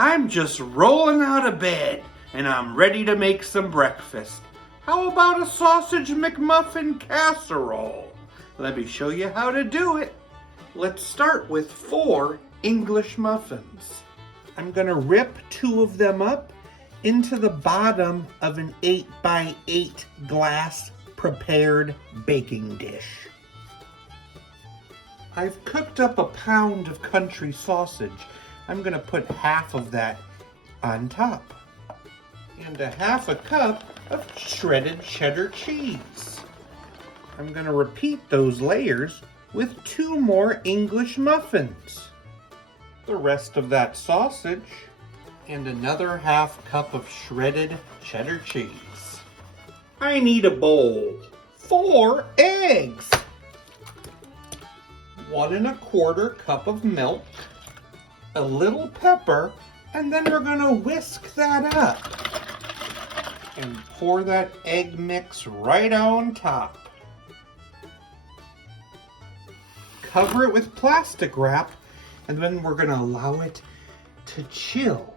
I'm just rolling out of bed and I'm ready to make some breakfast. How about a Sausage McMuffin Casserole? Let me show you how to do it. Let's start with 4 English muffins. I'm gonna rip 2 of them up into the bottom of an 8x8 glass prepared baking dish. I've cooked up a pound of country sausage. I'm gonna put half of that on top. And a half a cup of shredded cheddar cheese. I'm gonna repeat those layers with 2 more English muffins. The rest of that sausage and another half cup of shredded cheddar cheese. I need a bowl. 4 eggs. 1 1/4 cup of milk, a little pepper, and then we're gonna whisk that up and pour that egg mix right on top. Cover it with plastic wrap, and then we're gonna allow it to chill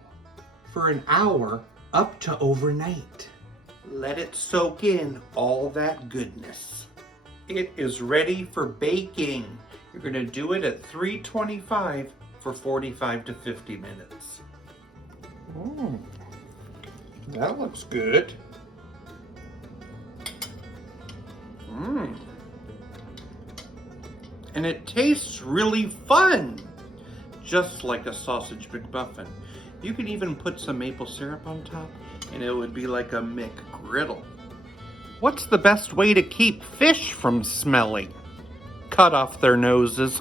for an hour up to overnight. Let it soak in all that goodness. It is ready for baking. You're gonna do it at 325 for 45 to 50 minutes. That looks good. And it tastes really fun, just like a Sausage McMuffin. You could even put some maple syrup on top and it would be like a McGriddle. What's the best way to keep fish from smelling? Cut off their noses.